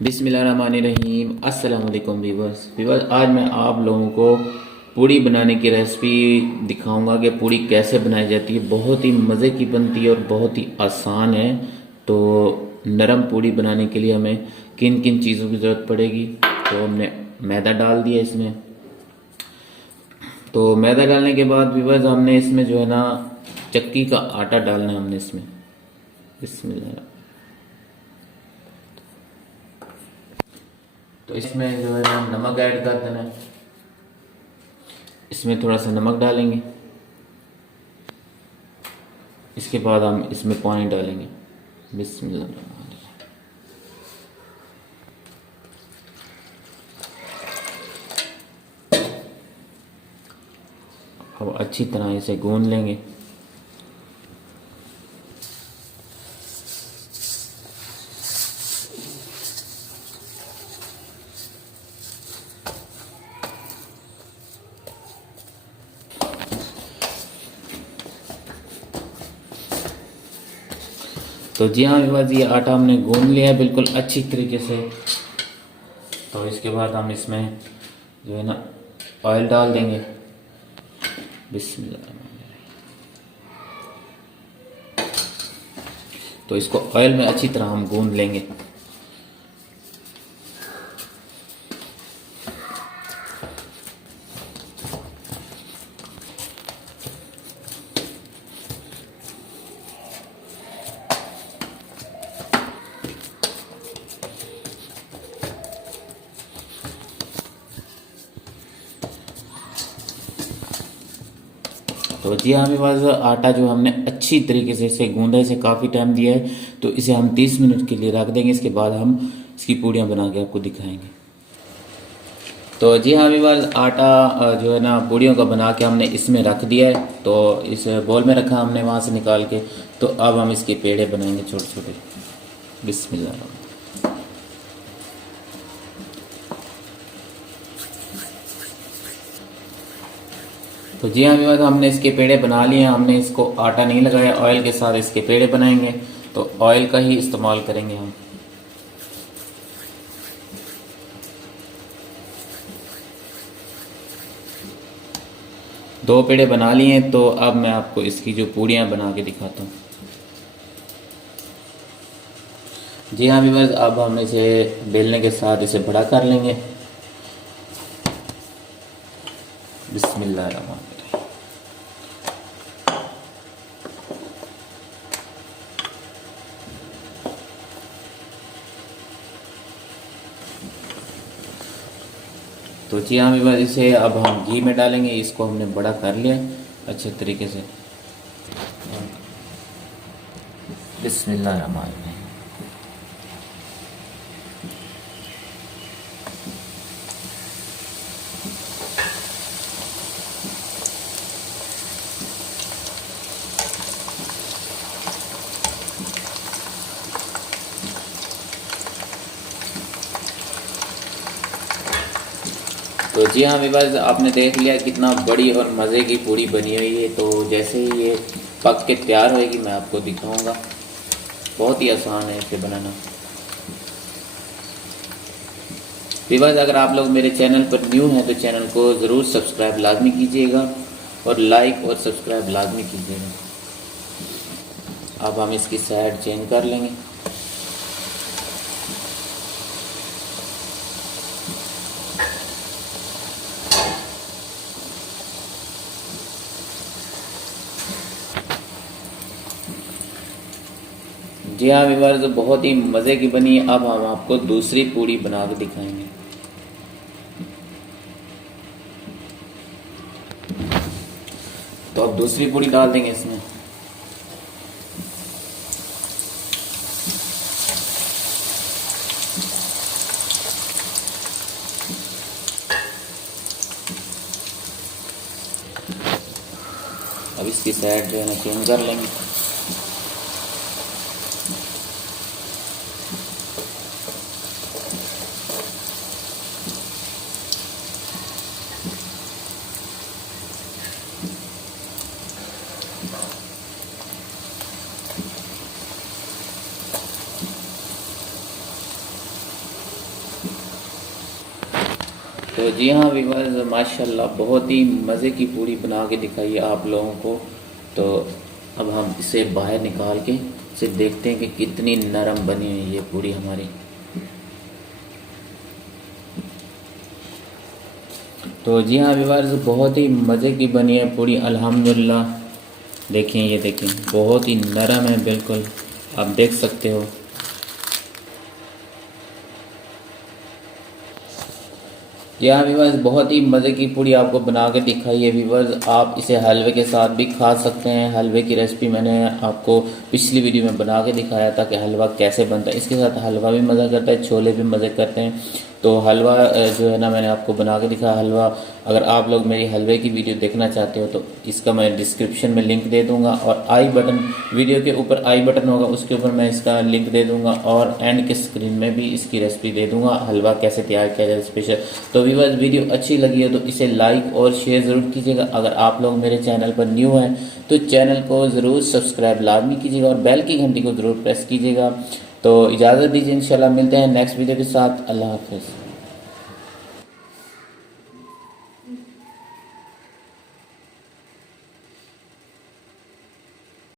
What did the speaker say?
बिस्मिल्लाहिर्रहमानिर्रहीम। अस्सलाम वालेकुम व्यूअर्स। आज मैं आप लोगों को पूड़ी बनाने की रेसिपी दिखाऊंगा कि पूड़ी कैसे बनाई जाती है। बहुत ही मज़े की बनती है और बहुत ही आसान है। तो नरम पूड़ी बनाने के लिए हमें किन किन चीज़ों की ज़रूरत पड़ेगी। तो हमने मैदा डाल दिया इसमें। तो मैदा डालने के बाद व्यूअर्स हमने इसमें जो है ना चक्की का आटा डालना है हमने इसमें। बिस्मिल्लाह। तो इसमें जो है ना नमक ऐड कर देना है। इसमें थोड़ा सा नमक डालेंगे। इसके बाद हम इसमें पानी डालेंगे। बिस्मिल्लाह। अब अच्छी तरह इसे गूंद लेंगे। तो जी हाँ विवाद, ये आटा हमने गूंद लिया है बिल्कुल अच्छी तरीके से। तो इसके बाद हम इसमें जो है ना ऑयल डाल देंगे। बिस्मिल्लाह। तो इसको ऑयल में अच्छी तरह हम गूंद लेंगे। तो जी हाँ मेरे पास आटा जो हमने अच्छी तरीके से इसे गूंदा, इसे काफ़ी टाइम दिया है। तो इसे हम 30 मिनट के लिए रख देंगे। इसके बाद हम इसकी पूड़ियाँ बना के आपको दिखाएंगे। तो जी हाँ मेरे पास आटा जो है ना पूड़ियों का बना के हमने इसमें रख दिया है। तो इस बॉल में रखा हमने वहाँ से निकाल के। तो अब हम इसके पेड़े बनाएंगे छोटे छोटे। बिस्मिल्लाह। तो जी हाँ विवाद, हमने इसके पेड़े बना लिए हैं। हमने इसको आटा नहीं लगाया, ऑयल के साथ इसके पेड़े बनाएंगे। तो ऑयल का ही इस्तेमाल करेंगे हम। दो पेड़े बना लिए हैं। तो अब मैं आपको इसकी जो पूड़ियाँ बना के दिखाता हूँ। जी हाँ विवाद, अब हम इसे बेलने के साथ इसे बड़ा कर लेंगे। बिस्मिल्लाह। तो जी हाँ विवाद, इसे अब हम घी में डालेंगे। इसको हमने बड़ा कर लिया अच्छे तरीके से। बिस्मिल्लाह। तो जी हाँ विवाद, आपने देख लिया कितना बड़ी और मज़े की पूड़ी बनी हुई है। तो जैसे ही ये पक के तैयार होएगी मैं आपको दिखाऊंगा। बहुत ही आसान है इसे बनाना। विवाद, अगर आप लोग मेरे चैनल पर न्यू हैं तो चैनल को ज़रूर सब्सक्राइब लाजमी कीजिएगा और लाइक और सब्सक्राइब लाजमी कीजिएगा। अब हम इसकी साइड चेंज कर लेंगे। जी हाँ व्यूअर्स, बहुत ही मज़े की बनी है। अब हम आपको दूसरी पूड़ी बना के दिखाएंगे। तो अब दूसरी पूड़ी डाल देंगे इसमें। अब इसकी साइड जो है ना चेंज कर लेंगे। तो जी हाँ व्यूअर्स, माशाल्लाह बहुत ही मज़े की पूड़ी बना के दिखाई है आप लोगों को। तो अब हम इसे बाहर निकाल के इसे देखते हैं कि कितनी नरम बनी है ये पूड़ी हमारी। तो जी हाँ व्यूअर्स, बहुत ही मज़े की बनी है पूड़ी अल्हम्दुलिल्लाह। देखें, ये देखें, बहुत ही नरम है बिल्कुल, आप देख सकते हो। यह व्यूवर्स बहुत ही मज़े की पूड़ी आपको बना के दिखाई है व्यूवर्स। आप इसे हलवे के साथ भी खा सकते हैं। हलवे की रेसिपी मैंने आपको पिछली वीडियो में बना के दिखाया था कि हलवा कैसे बनता है। इसके साथ हलवा भी मज़ा करता है, छोले भी मज़े करते हैं। तो हलवा जो है ना, मैंने आपको बना के दिखाया हलवा। अगर आप लोग मेरी हलवे की वीडियो देखना चाहते हो तो इसका मैं डिस्क्रिप्शन में लिंक दे दूंगा, और आई बटन, वीडियो के ऊपर आई बटन होगा उसके ऊपर मैं इसका लिंक दे दूंगा, और एंड के स्क्रीन में भी इसकी रेसिपी दे दूंगा हलवा कैसे तैयार किया जाए स्पेशल। तो व्यूअर्स, वीडियो अच्छी लगी है तो इसे लाइक और शेयर ज़रूर कीजिएगा। अगर आप लोग मेरे चैनल पर न्यू हैं तो चैनल को ज़रूर सब्सक्राइब लाजमी कीजिएगा और बेल की घंटी को ज़रूर प्रेस कीजिएगा। तो इजाज़त दीजिए, इंशाल्लाह मिलते हैं नेक्स्ट वीडियो के साथ। अल्लाह हाफ़िज़।